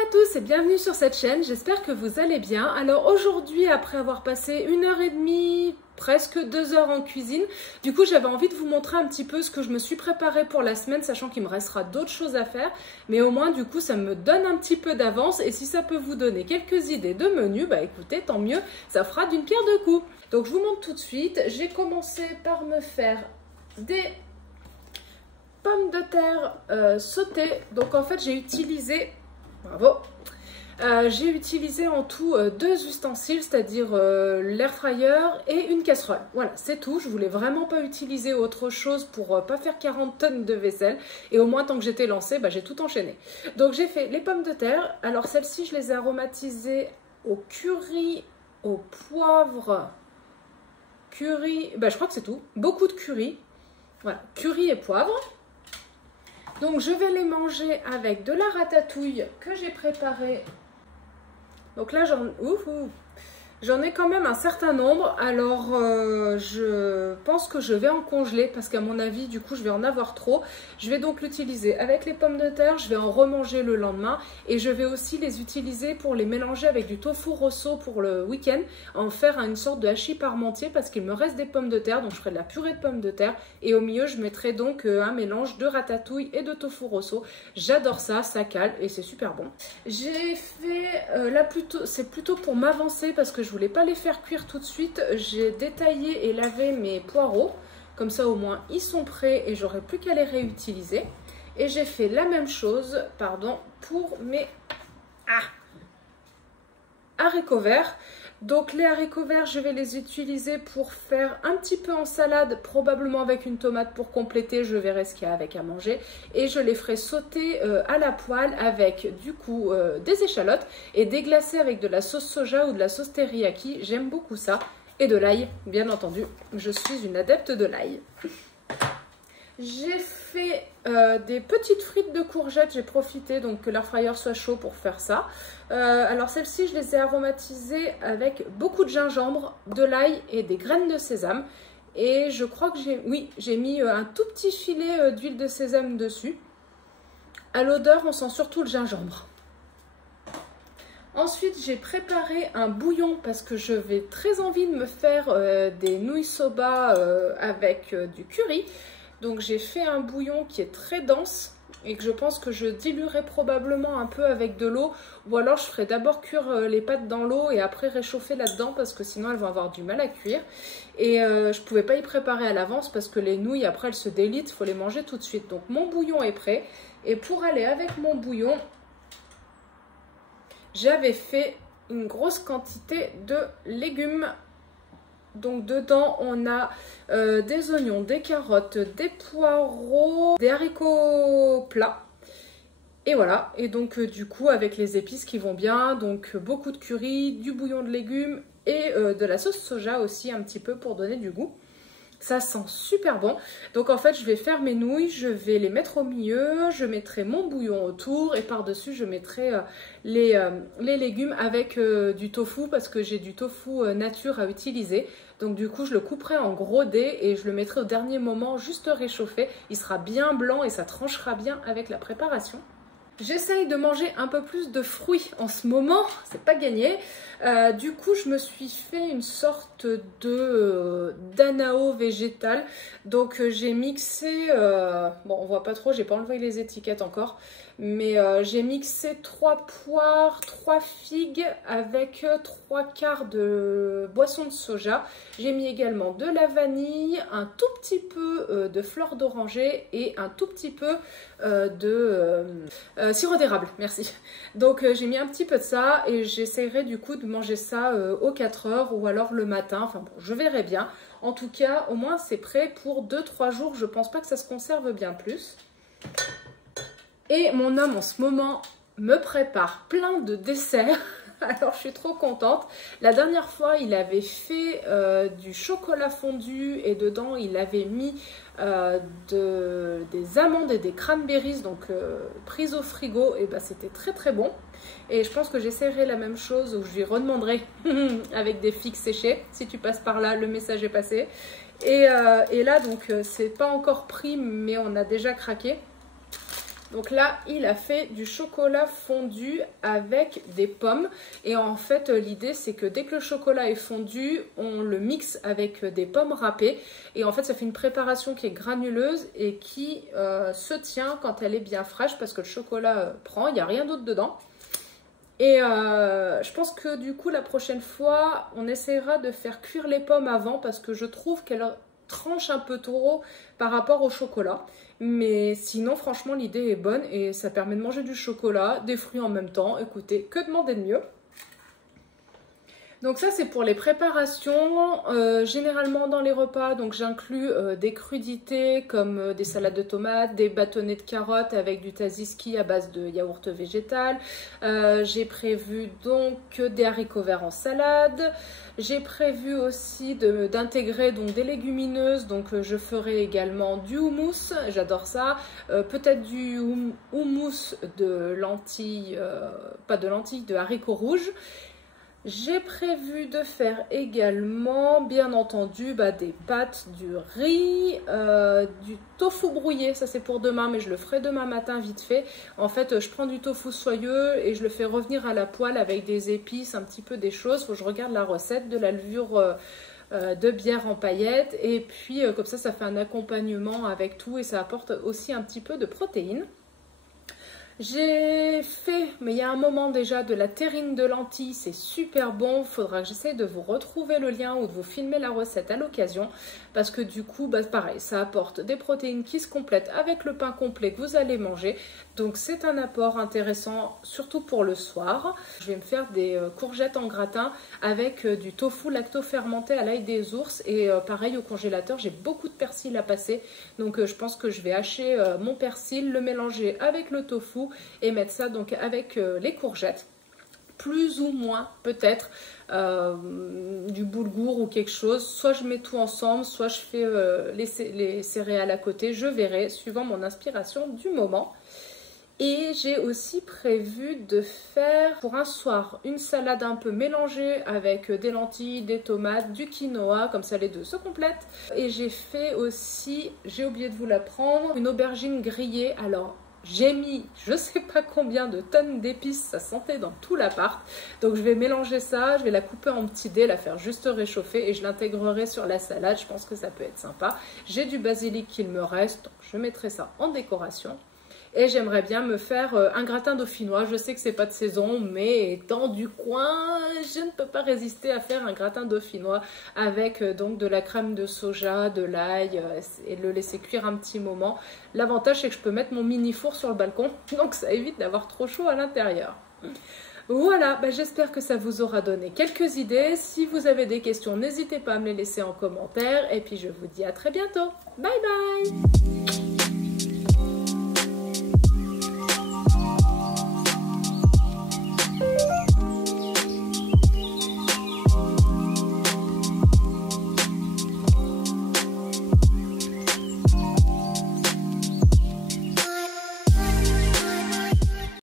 à tous et bienvenue sur cette chaîne, j'espère que vous allez bien. Alors aujourd'hui, après avoir passé 1h30, presque 2 heures en cuisine, du coup j'avais envie de vous montrer un petit peu ce que je me suis préparé pour la semaine, sachant qu'il me restera d'autres choses à faire, mais au moins du coup ça me donne un petit peu d'avance et si ça peut vous donner quelques idées de menus, bah écoutez, tant mieux, ça fera d'une pierre deux coups. Donc je vous montre tout de suite, j'ai commencé par me faire des pommes de terre sautées. Donc en fait j'ai utilisé, bravo, j'ai utilisé en tout 2 ustensiles, c'est-à-dire l'air fryer et une casserole. Voilà, c'est tout. Je voulais vraiment pas utiliser autre chose pour pas faire 40 tonnes de vaisselle. Et au moins, tant que j'étais lancée, bah, j'ai tout enchaîné. Donc j'ai fait les pommes de terre. Alors celles-ci, je les ai aromatisées au curry, au poivre, curry, bah, je crois que c'est tout. Beaucoup de curry. Voilà, curry et poivre. Donc je vais les manger avec de la ratatouille que j'ai préparée. Donc là j'en ai quand même un certain nombre. Alors je pense que je vais en congeler parce qu'à mon avis du coup je vais en avoir trop. Je vais donc l'utiliser avec les pommes de terre, je vais en remanger le lendemain et je vais aussi les utiliser pour les mélanger avec du tofu rosso pour le week-end, en faire une sorte de hachis parmentier parce qu'il me reste des pommes de terre, donc je ferai de la purée de pommes de terre et au milieu je mettrai donc un mélange de ratatouille et de tofu rosso. J'adore ça, ça cale et c'est super bon. J'ai fait là c'est plutôt pour m'avancer parce que je voulais pas les faire cuire tout de suite. J'ai détaillé et lavé mes poireaux. Comme ça au moins ils sont prêts et j'aurai plus qu'à les réutiliser. Et j'ai fait la même chose, pardon, pour mes haricots verts. Donc les haricots verts, je vais les utiliser pour faire un petit peu en salade, probablement avec une tomate pour compléter, je verrai ce qu'il y a avec à manger. Et je les ferai sauter à la poêle avec du coup des échalotes et déglacer avec de la sauce soja ou de la sauce teriyaki, j'aime beaucoup ça. Et de l'ail, bien entendu, je suis une adepte de l'ail. J'ai fait des petites frites de courgettes, j'ai profité donc que l'air fryer soit chaud pour faire ça. Alors celles-ci, je les ai aromatisées avec beaucoup de gingembre, de l'ail et des graines de sésame. Et je crois que j'ai mis un tout petit filet d'huile de sésame dessus. À l'odeur, on sent surtout le gingembre. Ensuite, j'ai préparé un bouillon parce que je vais très envie de me faire des nouilles soba avec du curry. Donc j'ai fait un bouillon qui est très dense et que je pense que je diluerai probablement un peu avec de l'eau. Ou alors je ferai d'abord cuire les pâtes dans l'eau et après réchauffer là-dedans parce que sinon elles vont avoir du mal à cuire. Et je ne pouvais pas y préparer à l'avance parce que les nouilles après elles se délitent, il faut les manger tout de suite. Donc mon bouillon est prêt. Et pour aller avec mon bouillon, j'avais fait une grosse quantité de légumes. Donc dedans on a des oignons, des carottes, des poireaux, des haricots plats. Et voilà, et donc du coup avec les épices qui vont bien, donc beaucoup de curry, du bouillon de légumes et de la sauce soja aussi un petit peu pour donner du goût. Ça sent super bon. Donc en fait je vais faire mes nouilles, je vais les mettre au milieu, je mettrai mon bouillon autour et par-dessus je mettrai les légumes avec du tofu parce que j'ai du tofu nature à utiliser. Donc du coup je le couperai en gros dés et je le mettrai au dernier moment juste réchauffé. Il sera bien blanc et ça tranchera bien avec la préparation. J'essaye de manger un peu plus de fruits en ce moment, c'est pas gagné. Du coup, je me suis fait une sorte de d'anao végétal. Donc, j'ai mixé, bon, on voit pas trop, j'ai pas enlevé les étiquettes encore. Mais j'ai mixé 3 poires, 3 figues avec 3 quarts de boisson de soja. J'ai mis également de la vanille, un tout petit peu de fleur d'oranger et un tout petit peu de sirop d'érable, merci. Donc j'ai mis un petit peu de ça et j'essaierai du coup de manger ça aux 4 heures ou alors le matin. Enfin bon, je verrai bien. En tout cas, au moins c'est prêt pour 2-3 jours. Je pense pas que ça se conserve bien plus. Et mon homme en ce moment me prépare plein de desserts. Alors je suis trop contente. La dernière fois il avait fait du chocolat fondu et dedans il avait mis des amandes et des cranberries donc prises au frigo et bah c'était très très bon. Et je pense que j'essaierai la même chose où je lui redemanderai avec des figues séchées. Si tu passes par là, le message est passé. Et là donc c'est pas encore pris mais on a déjà craqué. Donc là, il a fait du chocolat fondu avec des pommes. Et en fait, l'idée, c'est que dès que le chocolat est fondu, on le mixe avec des pommes râpées. Et en fait, ça fait une préparation qui est granuleuse et qui se tient quand elle est bien fraîche parce que le chocolat prend, il n'y a rien d'autre dedans. Et je pense que du coup, la prochaine fois, on essaiera de faire cuire les pommes avant parce que je trouve qu'elles tranchent un peu trop par rapport au chocolat. Mais sinon, franchement, l'idée est bonne et ça permet de manger du chocolat, des fruits en même temps. Écoutez, que demander de mieux? Donc ça, c'est pour les préparations. Généralement dans les repas, donc j'inclus des crudités comme des salades de tomates, des bâtonnets de carottes avec du tzatziki à base de yaourt végétal. J'ai prévu donc des haricots verts en salade. J'ai prévu aussi d'intégrer donc des légumineuses, donc je ferai également du houmous, j'adore ça. Peut-être du houmous de lentilles, pas de lentilles, de haricots rouges. J'ai prévu de faire également, bien entendu, des pâtes, du riz, du tofu brouillé. Ça c'est pour demain, mais je le ferai demain matin vite fait. En fait, je prends du tofu soyeux et je le fais revenir à la poêle avec des épices, un petit peu des choses. Faut que je regarde la recette, de la levure de bière en paillettes. Et puis comme ça fait un accompagnement avec tout et ça apporte aussi un petit peu de protéines. J'ai fait, mais il y a un moment déjà, de la terrine de lentilles, c'est super bon. Il faudra que j'essaye de vous retrouver le lien ou de vous filmer la recette à l'occasion. Parce que du coup, pareil, ça apporte des protéines qui se complètent avec le pain complet que vous allez manger. Donc c'est un apport intéressant, surtout pour le soir. Je vais me faire des courgettes en gratin avec du tofu lacto-fermenté à l'ail des ours. Et pareil, au congélateur, j'ai beaucoup de persil à passer. Donc je pense que je vais hacher mon persil, le mélanger avec le tofu et mettre ça donc avec les courgettes, plus ou moins peut-être du boulgour ou quelque chose. Soit je mets tout ensemble, soit je fais les céréales à côté, je verrai suivant mon inspiration du moment. Et j'ai aussi prévu de faire pour un soir une salade un peu mélangée avec des lentilles, des tomates, du quinoa, comme ça les deux se complètent. Et j'ai fait aussi, j'ai oublié de vous l'apprendre, une aubergine grillée. Alors j'ai mis je sais pas combien de tonnes d'épices, ça sentait dans tout l'appart. Donc je vais mélanger ça, je vais la couper en petits dés, la faire juste réchauffer et je l'intégrerai sur la salade. Je pense que ça peut être sympa. J'ai du basilic qu'il me reste, donc je mettrai ça en décoration. Et j'aimerais bien me faire un gratin dauphinois. Je sais que c'est pas de saison, mais étant du coin, je ne peux pas résister à faire un gratin dauphinois avec donc de la crème de soja, de l'ail et le laisser cuire un petit moment. L'avantage, c'est que je peux mettre mon mini four sur le balcon, donc ça évite d'avoir trop chaud à l'intérieur. Voilà, j'espère que ça vous aura donné quelques idées. Si vous avez des questions, n'hésitez pas à me les laisser en commentaire. Et puis je vous dis à très bientôt. Bye bye!